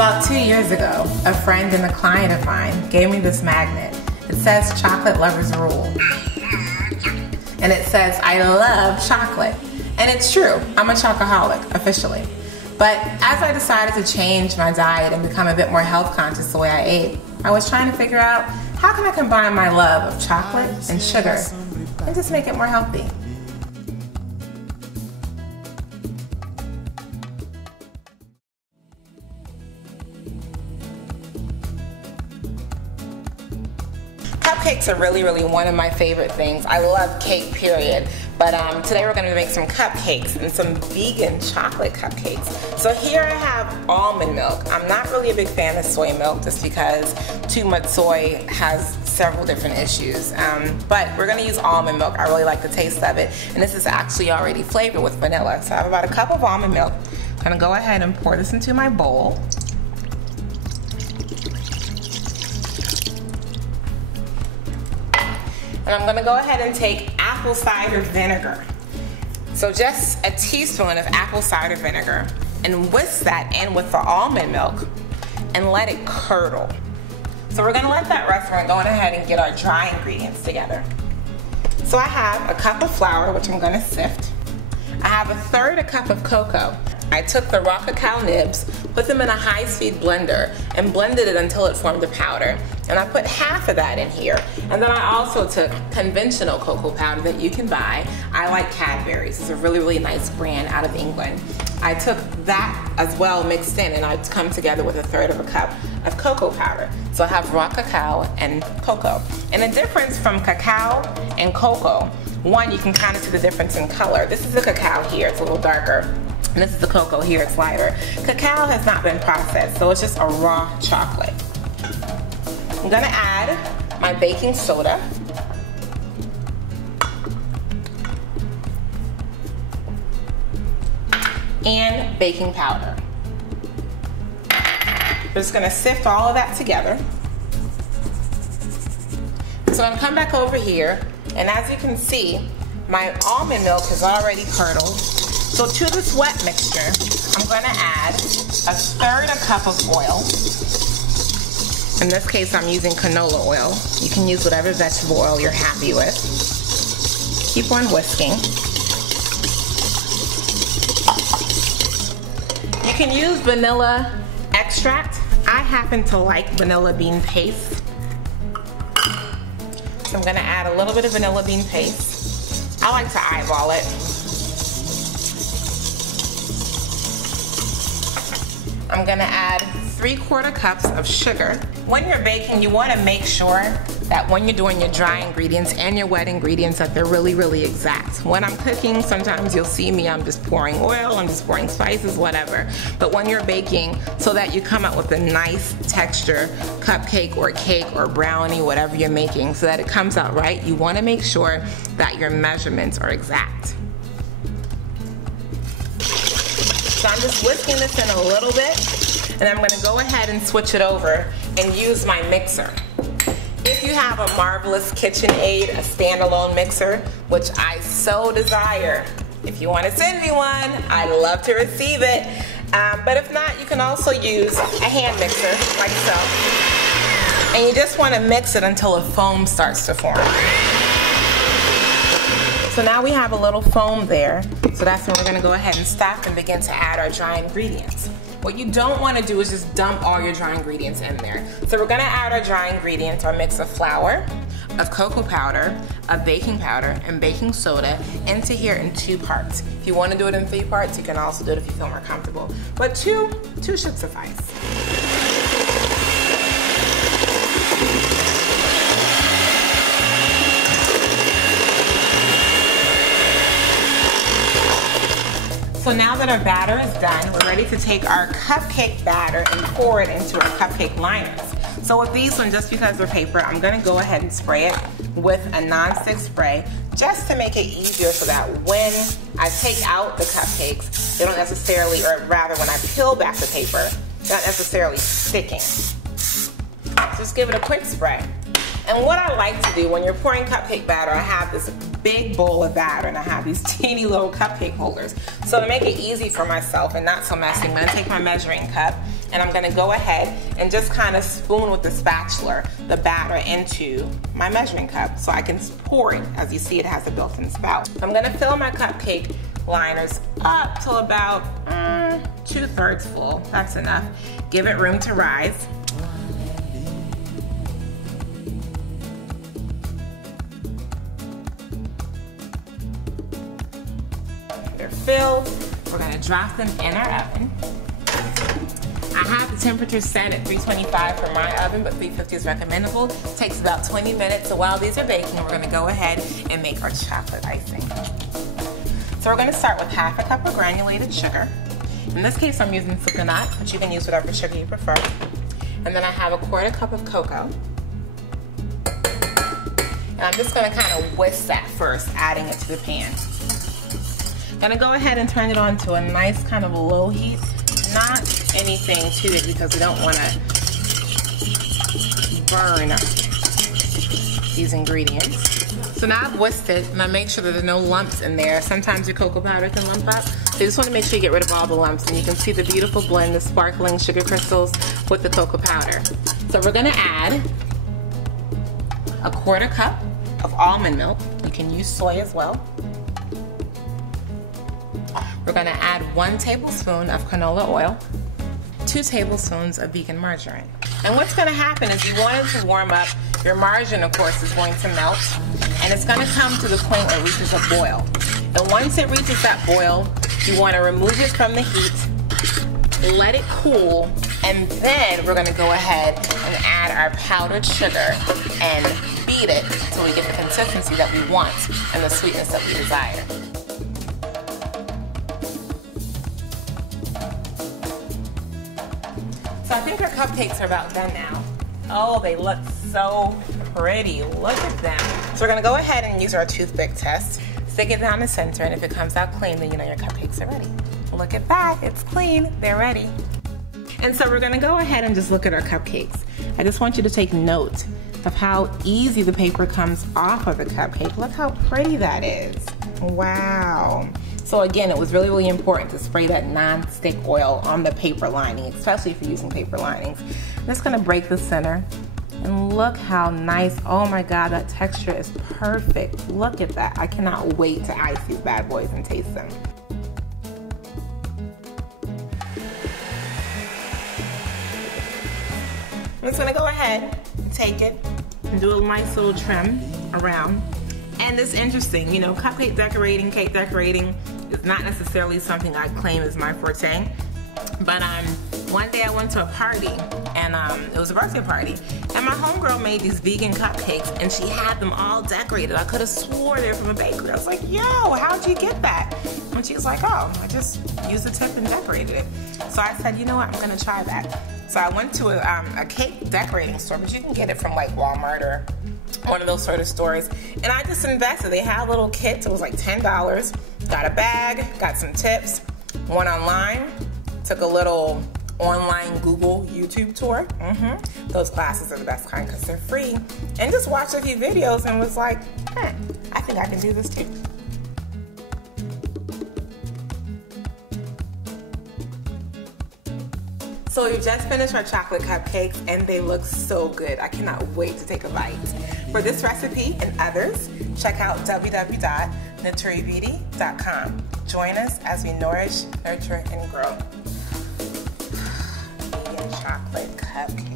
About 2 years ago, a friend and a client of mine gave me this magnet. It says chocolate lovers rule. And it says I love chocolate. And it's true, I'm a chocoholic, officially. But as I decided to change my diet and become a bit more health conscious the way I ate, I was trying to figure out how can I combine my love of chocolate and sugar and just make it more healthy. Cupcakes are really one of my favorite things. I love cake, period. But today we're going to make some cupcakes and some vegan chocolate cupcakes. So here I have almond milk. I'm not really a big fan of soy milk just because too much soy has several different issues. But we're going to use almond milk. I really like the taste of it. And this is actually already flavored with vanilla. So I have about a cup of almond milk. I'm going to go ahead and pour this into my bowl. And I'm gonna go ahead and take apple cider vinegar. So just a teaspoon of apple cider vinegar and whisk that in with the almond milk and let it curdle. So we're gonna let that rest. We're going ahead and get our dry ingredients together. So I have a cup of flour, which I'm gonna sift. I have 1/3 cup of cocoa. I took the raw cacao nibs, put them in a high-speed blender, and blended it until it formed a powder. And I put half of that in here. And then I also took conventional cocoa powder that you can buy. I like Cadbury's. It's a really nice brand out of England. I took that as well mixed in, and I'd come together with 1/3 cup of cocoa powder. So I have raw cacao and cocoa. And the difference from cacao and cocoa, one, you can kind of see the difference in color. This is the cacao here, it's a little darker. And this is the cocoa here, it's lighter. Cacao has not been processed, so it's just a raw chocolate. I'm gonna add my baking soda. And baking powder. I'm just gonna sift all of that together. So I'm gonna come back over here, and as you can see, my almond milk is already curdled. So to this wet mixture, I'm gonna add 1/3 cup of oil. In this case, I'm using canola oil. You can use whatever vegetable oil you're happy with. Keep on whisking. You can use vanilla extract. I happen to like vanilla bean paste. So I'm gonna add a little bit of vanilla bean paste. I like to eyeball it. I'm gonna add 3/4 cups of sugar. When you're baking, you wanna make sure that when you're doing your dry ingredients and your wet ingredients that they're really exact. When I'm cooking, sometimes you'll see me, I'm just pouring oil, I'm just pouring spices, whatever. But when you're baking, so that you come out with a nice texture, cupcake or cake or brownie, whatever you're making, so that it comes out right, you wanna make sure that your measurements are exact. So I'm just whisking this in a little bit, and I'm gonna go ahead and switch it over and use my mixer. If you have a Marvelous KitchenAid, a standalone mixer, which I so desire, if you wanna send me one, I'd love to receive it. But if not, you can also use a hand mixer, like so. And you just wanna mix it until a foam starts to form. So now we have a little foam there, so that's when we're gonna go ahead and stop and begin to add our dry ingredients. What you don't wanna do is just dump all your dry ingredients in there. So we're gonna add our dry ingredients, our mix of flour, of cocoa powder, of baking powder, and baking soda into here in 2 parts. If you wanna do it in 3 parts, you can also do it if you feel more comfortable. But two should suffice. So now that our batter is done, we're ready to take our cupcake batter and pour it into our cupcake liners. So with these ones, just because they're paper, I'm gonna go ahead and spray it with a non-stick spray just to make it easier so that when I take out the cupcakes, they don't necessarily, or rather when I peel back the paper, they're not necessarily sticking. Just give it a quick spray. And what I like to do when you're pouring cupcake batter, I have this big bowl of batter and I have these teeny little cupcake holders. So to make it easy for myself and not so messy, I'm gonna take my measuring cup and I'm gonna go ahead and just kind of spoon with the spatula the batter into my measuring cup so I can pour it. As you see, it has a built-in spout. I'm gonna fill my cupcake liners up till about 2/3 full. That's enough. Give it room to rise. They're filled. We're gonna drop them in our oven. I have the temperature set at 325 for my oven, but 350 is recommendable. It takes about 20 minutes. So while these are baking, we're gonna go ahead and make our chocolate icing. So we're gonna start with 1/2 cup of granulated sugar. In this case, I'm using coconut, but you can use whatever sugar you prefer. And then I have 1/4 cup of cocoa. And I'm just gonna kind of whisk that first, adding it to the pan. Gonna go ahead and turn it on to a nice kind of low heat. Not anything too big because we don't wanna burn these ingredients. So now I've whisked it and I make sure that there's no lumps in there. Sometimes your cocoa powder can lump up. So you just wanna make sure you get rid of all the lumps, and you can see the beautiful blend of sparkling sugar crystals with the cocoa powder. So we're gonna add 1/4 cup of almond milk. You can use soy as well. We're gonna add 1 tablespoon of canola oil, 2 tablespoons of vegan margarine. And what's gonna happen is you want it to warm up. Your margarine, of course, is going to melt, and it's gonna come to the point where it reaches a boil. And once it reaches that boil, you wanna remove it from the heat, let it cool, and then we're gonna go ahead and add our powdered sugar and beat it until we get the consistency that we want and the sweetness that we desire. So I think our cupcakes are about done now. Oh, they look so pretty. Look at them. So we're gonna go ahead and use our toothpick test. Stick it down the center, and if it comes out clean, then you know your cupcakes are ready. Look at that, it's clean, they're ready. And so we're gonna go ahead and just look at our cupcakes. I just want you to take note of how easy the paper comes off of the cupcake. Look how pretty that is. Wow. So again, it was really, really important to spray that non-stick oil on the paper lining, especially if you're using paper linings. I'm just gonna break the center, and look how nice. Oh my God, that texture is perfect. Look at that. I cannot wait to ice these bad boys and taste them. I'm just gonna go ahead and take it and do a nice little trim around. And it's interesting, you know, cupcake decorating, cake decorating is not necessarily something I claim is my forte. But one day I went to a party, and it was a birthday party, and my homegirl made these vegan cupcakes, and she had them all decorated. I could have swore they were from a bakery. I was like, yo, how'd you get that? And she was like, oh, I just used the tip and decorated it. So I said, you know what, I'm gonna try that. So I went to a cake decorating store, but you can get it from like Walmart or one of those sort of stores. And I just invested. They had little kits. It was like $10. Got a bag, got some tips, went online, took a little online Google YouTube tour. Those classes are the best kind because they're free. And just watched a few videos and was like, I think I can do this too. So we just finished our chocolate cupcakes and they look so good. I cannot wait to take a bite. For this recipe and others, check out www.naturibeauty.com. Join us as we nourish, nurture, and grow. Vegan chocolate cupcake.